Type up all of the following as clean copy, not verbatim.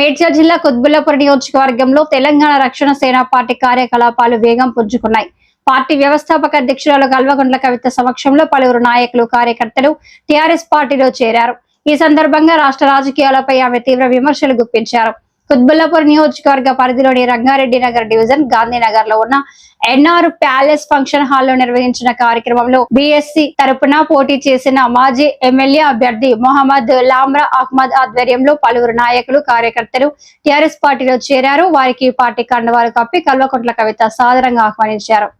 మేడ్చల్ జిల్లా కుత్బుల్లాపూర్ నియోజకవర్గంలో తెలంగాణ రక్షణ సేన పార్టీ కార్యకలాపాలు వేగం పుంజుకున్నాయి. పార్టీ వ్యవస్థాపక అధ్యక్షురాలు కల్వకుంట్ల కవిత సమక్షంలో పలువురు నాయకులు కార్యకర్తలు టీఆర్ఎస్ పార్టీలో చేరారు. ఈ సందర్భంగా రాష్ట్ర రాజకీయాలపై ఆమె తీవ్ర విమర్శలు గుప్పించారు. కుత్బుల్లాపూర్ నియోజకవర్గ పరిధిలోని రంగారెడ్డి నగర్ డివిజన్ గాంధీనగర్ లో ఉన్న ఎన్ఆర్ ప్యాలెస్ ఫంక్షన్ హాల్లో నిర్వహించిన కార్యక్రమంలో బీఎస్సీ తరపున పోటీ చేసిన మాజీ ఎమ్మెల్యే అభ్యర్థి మొహమ్మద్ లామ్రా అహ్మద్ ఆధ్వర్యంలో పలువురు నాయకులు కార్యకర్తలు టీఆర్ఎస్ పార్టీలో చేరారు. వారికి పార్టీ కండువాలు కప్పి కల్వకుంట్ల కవిత సాదరంగా ఆహ్వానించారు.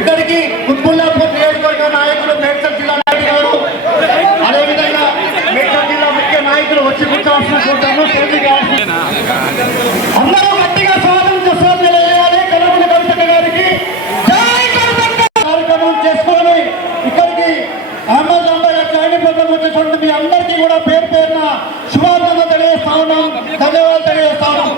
ఇక్కడికి కుత్బుల్లాపూర్ నియోజకవర్గ నాయకులు మేడ్చల్ జిల్లా నాయకులు అదేవిధంగా మేడ్చల్ జిల్లా ముఖ్య నాయకులు వచ్చి కూర్చోవాల్సిన చూద్దాము. అందరూ గట్టిగా స్వాగతం తెలియజేయాలి. కల్వకుంట్ల కవిత గారికి కార్యక్రమం చేసుకొని ఇక్కడికి అహ్మద్ లామ్రా గారి కార్యక్రమం వచ్చేటువంటి మీ అందరికీ కూడా పేరు పేరున శుభాకాంక్షలు తెలియజేస్తా ఉన్నాం. ధన్యవాదాలు తెలియజేస్తా ఉన్నాం.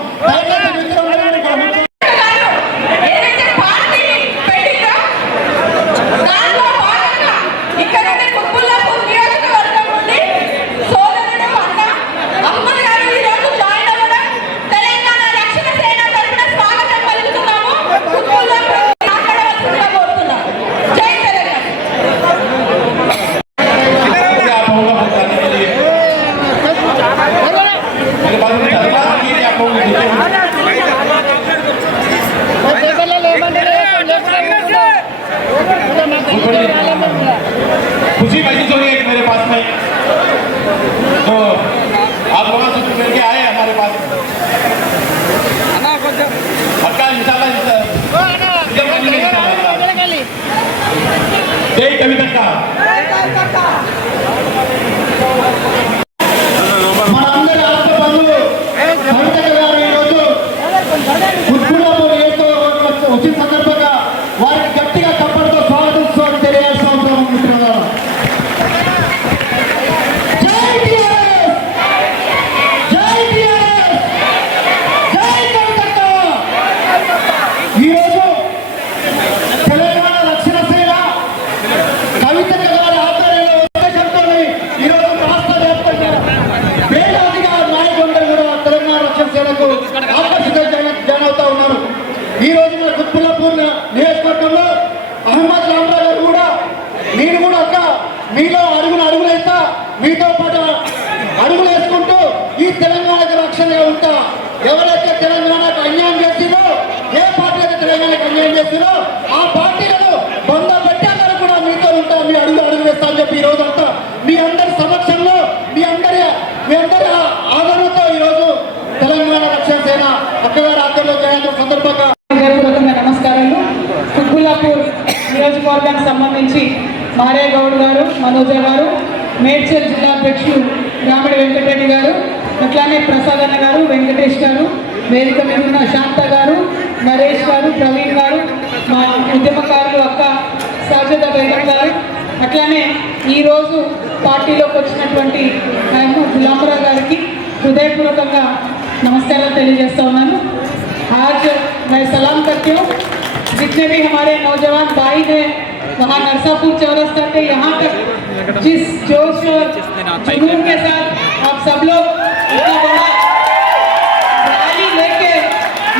खुशी महसूस हो रही है मेरे पास में, तो आप लोगों से मिल के आए हमारे पास जय कविता का उचित संदर्भ वारी गट्टिगा तప్పటితో స్వాగతం తెలియజేస్తా ఉంటాం. మిత్రులారా, జై టీఆర్ఎస్, జై టీఆర్ఎస్, జై కవితక్క. ఈరోజు తెలంగాణ రక్షణ సేన కవితక్క గారి ఆధ్వర్యంలో ఉద్దేశంతో ఈరోజు రాష్ట్ర వ్యాప్తంగా వేలాదిగా నాయకులందరూ కూడా తెలంగాణ రక్షణ సేనకు ఆకర్షిత జాయిన్ అవుతా ఉన్నారు. ఈ రోజు మన కుత్బుల్లాపూర్ నియోజకవర్గంలో అహ్మద్ లామ్రా గారు కూడా నేను కూడా అక్క మీలో అడుగులు వేస్తా, మీతో పాటు అడుగులు వేసుకుంటూ ఈ తెలంగాణకు రక్షణగా ఉంటా. ఎవరైతే తెలంగాణకు అన్యాయం చేసిందో, ఏ పార్టీ అయితే తెలంగాణకు అన్యాయం చేసిందో ఆ పార్టీలను బంద పెట్టాలని కూడా మీతో ఉంటా, మీ అడుగు వేస్తా అని చెప్పి ఈ రోజు అంతా మీ అందరి సమక్షంలో మీ అందరి ఆదరణతో ఈరోజు తెలంగాణ రక్షణ సేన అక్కగారి ఆధ్వర్యంలో చేయాల్సిన సందర్భంగా నమస్కారాలు. కుత్బుల్లాపూర్ నియోజకవర్గానికి సంబంధించి మారే గౌడ్ గారు, మనోజ గారు, మేడ్చల్ జిల్లా అధ్యక్షులు రామిడి వెంకటరెడ్డి గారు, అట్లానే ప్రసాద్ అన్న గారు, వెంకటేష్ గారు, వేదిక మీద ఉన్న శాంత గారు, నరేష్ గారు, ప్రవీణ్ గారు, మా ఉద్యమకారులు అక్క సాజద బేగం గారు, అట్లానే ఈరోజు పార్టీలోకి వచ్చినటువంటి అహ్మద్ లామ్రా గారికి హృదయపూర్వకంగా నమస్కారాలు తెలియజేస్తా ఉన్నాను. आज मैं सलाम करती हूँ जितने भी हमारे नौजवान भाई हैं वहाँ नरसापुर चौरस्ता से यहाँ तक जिस जोश और जुनून के साथ आप सब लोग इतना बड़ा रैली लेके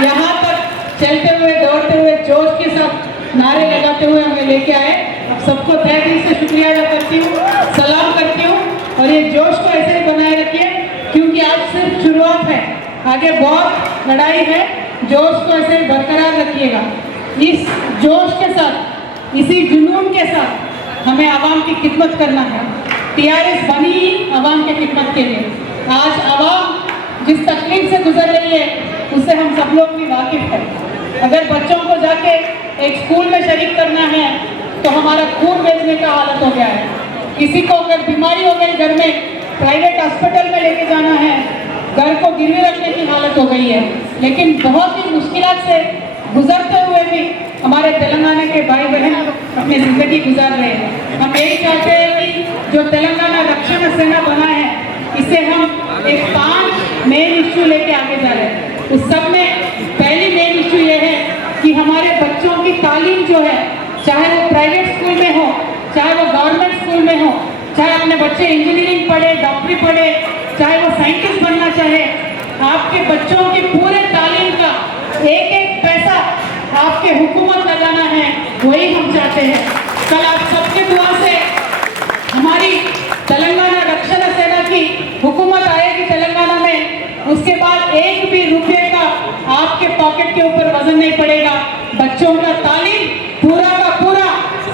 यहाँ तक चलते हुए दौड़ते हुए जोश के साथ नारे लगाते हुए हमें लेके आए, आप सबको तहे दिल से शुक्रिया अदा करती हूँ, सलाम करती हूँ. और ये जोश को ऐसे ही बनाए रखिए क्योंकि आज सिर्फ शुरुआत है, आगे बहुत लड़ाई है. जोश को ऐसे बरकरार रखिएगा. इस जोश के साथ, इसी जुनून के साथ हमें आवाम की खिदमत करना है. टीआरएस बनी ही आवाम की खिदमत के लिए. आज आवाम जिस तकलीफ से गुजर रही है उससे हम सब लोग भी वाकिफ हैं. अगर बच्चों को जाके एक स्कूल में शरीक करना है तो हमारा खून बेचने का हालत हो गया है. किसी को अगर बीमारी हो गई घर में, प्राइवेट हॉस्पिटल में लेके जाना है, घर को गिरवी रखने की हालत हो गई है. लेकिन बहुत ही मुश्किलात से गुजरते हुए तेलंगाना के भाई बहन अपनी जिंदगी गुजार रहे हैं। हम यही चाहते हैं कि जो तेलंगाना रक्षण सेना बना है इसे हम एक 5 मेन इश्यू लेके आगे जा रहे हैं। उस सब में पहली मेन इश्यू ये है कि हमारे बच्चों की तालीम जो है, चाहे वो प्राइवेट स्कूल में हो, चाहे वो गवर्नमेंट स्कूल में हो, चाहे अपने बच्चे इंजीनियरिंग पढ़े, डॉक्टरी पढ़े, चाहे वो साइंटिस्ट बनना चाहे, आपके बच्चों की पूरे तालीम का एक एक पैसा आपके हुकूमत लगाना है, वही हम चाहते हैं। कल आप सबके दुआ से हमारी तेलंगाना रक्षण सेना की हुकूमत आएगी तेलंगाना में, उसके बाद एक भी रुपये का आपके पॉकेट के ऊपर वजन नहीं पड़ेगा। बच्चों का तालीम पूरा का पूरा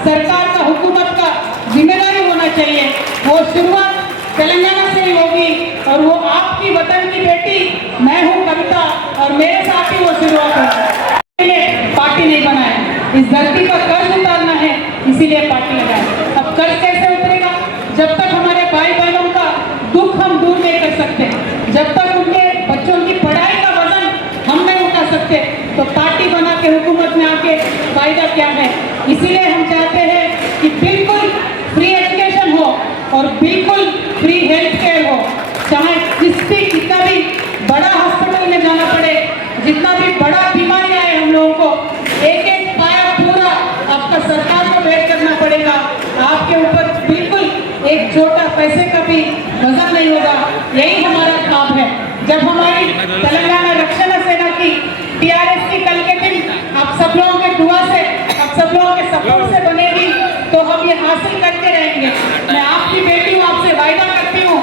सरकार का, हुकूमत का जिम्मेदारी होना चाहिए। वो शुरुआत तेलंगाना से ही होगी और वो आपकी वतन की बेटी मैं हूँ कविता और मेरे साथ ही वो शुरुआत होगी। पार्टी नहीं बनाए, इस धरती पर कर्ज उतारना है, इसीलिए पार्टी लगाए। अब कर्ज कैसे उतरेगा? जब तक हमारे भाई बहनों का दुख हम दूर नहीं कर सकते, जब तक उनके बच्चों की पढ़ाई का वजन हम नहीं उठा सकते, तो पार्टी बना के हुकूमत में आके फायदा क्या है? इसीलिए हम चाहते हैं कि बिल्कुल फ्री एजुकेशन हो और बिल्कुल फ्री हेल्थ केयर हो। चाहे जितना भी बड़ा हॉस्पिटल में जाना पड़े, जितना भी बड़ा बीमारी आए हम लोगों को, एक एक पाया पूरा आपका सरकार को बेयर करना पड़ेगा। आपके ऊपर बिल्कुल एक छोटा पैसे का भी वजन नहीं होगा। यही हमारा काम है। जब हमारी तेलंगाना रक्षण सेना की TRS की कल के दिन आप सब लोगों के दुआ से, आप सब लोगों के सपोर्ट से बनेगी, तो हम ये हासिल करते रहेंगे। मैं आपकी बेटी हूँ, आपसे वायदा करती हूँ,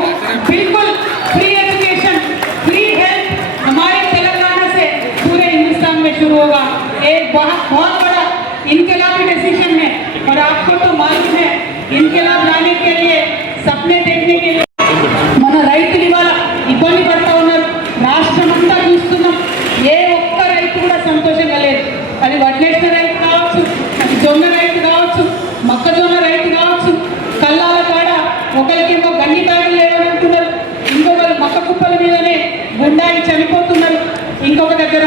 बिल्कुल फ्री एजुकेशन, फ्री हेल्थ हमारे तेलंगाना से पूरे हिंदुस्तान में शुरू होगा। एक बहुत बड़ा इनकलाबी डिसीजन है और आपको तो मालूम है, इनकलाब लाने के लिए, सपने देखने के लिए మన రైతులు ఇవాళ ఇబ్బంది పడతా ఉన్నారు. రాష్ట్రం అంతా చూస్తున్నాం, ఏ ఒక్క రైతు కూడా సంతోషంగా లేదు. అది వడ్లేసిన రైతు కావచ్చు, అది జొన్న రైతు కావచ్చు, మొక్కజొన్న రైతు కావచ్చు, కల్లాల కాడ ఒకరికేమో గన్ని బ్యాగులు లేవనంటున్నారు, ఇంకొకరు మొక్క కుప్పల మీదనే గుండాయి చనిపోతున్నారు, ఇంకొక దగ్గర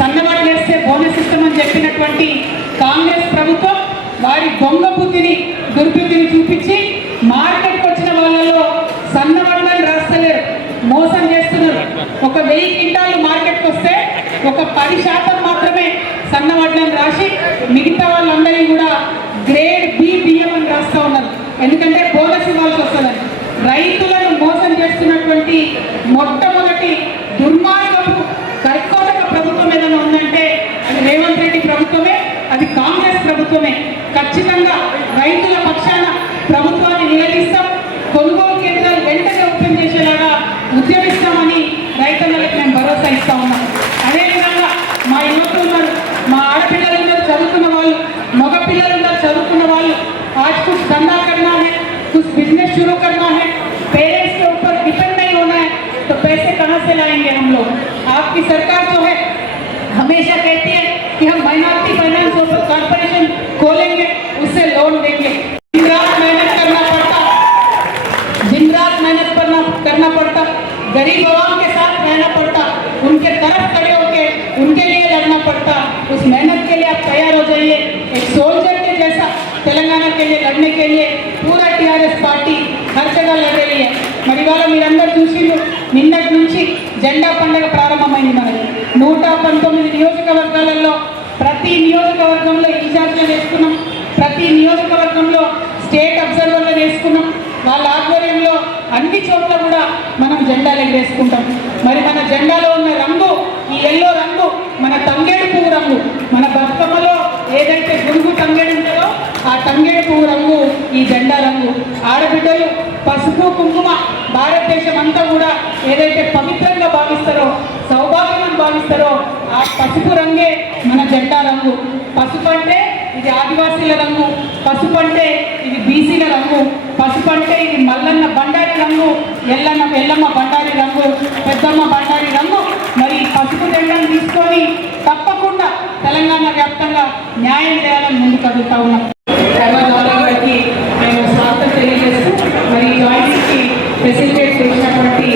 సన్నవాళ్ళు వేస్తే బోనస్ ఇస్తామని చెప్పినటువంటి కాంగ్రెస్ ప్రభుత్వం వారి దొంగ బుద్ధిని, దుర్బుద్ధిని చూపించి మార్కెట్కి వచ్చిన వాళ్ళలో సన్నవడ్లను రాస్తలేరు, మోసం చేస్తున్నారు. ఒక 1000 క్వింటాలు మార్కెట్కి వస్తే ఒక 10% మాత్రమే సన్నవడ్లను రాసి మిగతా వాళ్ళందరినీ కూడా గ్రేడ్ B బియ్యం అని రాస్తూ ఉన్నారు. ఎందుకంటే బోనస్ ఇవ్వాల్సి వస్తుందని. రైతులను మోసం చేస్తున్నటువంటి మొట్టమొదటి దుర్మార్గపు కర్కోటక ప్రభుత్వం ఏదైనా ఉందంటే అది రేవంత్ రెడ్డి ప్రభుత్వమే, అది కాంగ్రెస్ ప్రభుత్వమే. ఖచ్చితంగా రైతుల పక్షాన ప్రభుత్వాన్ని నిలదీస్తాం. కొనుగోలు కేంద్రాలు వెంటనే ఓపెన్ చేసేలాగా ఉద్యమిస్తామని రైతన్నలకు మేము భరోసా ఇస్తా ఉన్నాం. అదేవిధంగా మా యువకులు ఉన్నారు, మా ఆడపిల్లలు ఉన్నారు, చదువుకున్న వాళ్ళు, మగ పిల్లలు ఉన్నారు, చదువుకున్న వాళ్ళు. आज कुछ धंधा करना है, कुछ बिजनेस शुरू करना है, पेरेंट्स के ऊपर डिपेंड नहीं होना है, तो पैसे कहाँ से लाएंगे हम लोग? आपकी सरकार जो है हमेशा कहती है कि हम माइनॉरिटी फाइनेंस कॉर्पोरेशन खोलेंगे, उससे लोन देंगे। दिन रात मेहनत करना पड़ता, दिन रात मेहनत करना पड़ता, गरीब आवाम के साथ रहना पड़ता, उनके तरफ खड़े होकर उनके लिए लड़ना पड़ता। उस मेहनत के लिए आप तैयार हो जाइए। एक सोल्जर के जैसा तेलंगाना के लिए लड़ने के लिए पूरा TRS पार्टी हर जगह लड़ रही है। మరి వాళ్ళ మీరందరూ చూసిండ్రు, నిన్నటి నుంచి జెండా పండుగ ప్రారంభమైంది. మనకి 119 నియోజకవర్గాలలో ప్రతి నియోజకవర్గంలో ఇన్ఛార్జ్లు వేసుకున్నాం, ప్రతి నియోజకవర్గంలో స్టేట్ అబ్జర్వర్లు వేసుకున్నాం. వాళ్ళ ఆధ్వర్యంలో అన్ని చోట్ల కూడా మనం జెండాలు ఎగరేసుకుంటాం. మరి మన జెండాలో ఉన్న రంగు, ఈ ఎల్లో రంగు మన తంగేడు పువ్వు రంగు. మన బతుకమ్మలో ఏదైతే గురుగు తంగేడు ఉంటుందో ఆ తంగేడు పువ్వు రంగు ఈ జెండా రంగు. ఆడబిడ్డలు పసుపు కుంకుమ భారతదేశం అంతా కూడా ఏదైతే పవిత్రంగా భావిస్తారో, సౌభాగ్యం భావిస్తారో, ఆ పసుపు రంగే మన జెండా రంగు. పసుపు అంటే ఇది ఆదివాసీల రంగు, పసుపు అంటే ఇది బీసీల రంగు, పసుపు అంటే ఇది మల్లన్న బండారి రంగు, ఎల్లమ్మ బండారి రంగు, పెద్దమ్మ బండారి రంగు. మరి పసుపు జెండాను తీసుకొని తప్పకుండా తెలంగాణ వ్యాప్తంగా న్యాయం చేయాలని ముందుకు కదులుతా ఉన్నాం. గారికి మేము స్వాగతం తెలియజేస్తూ మరి జాయింట్కి ఫెసిలిటేట్ చేసినటువంటి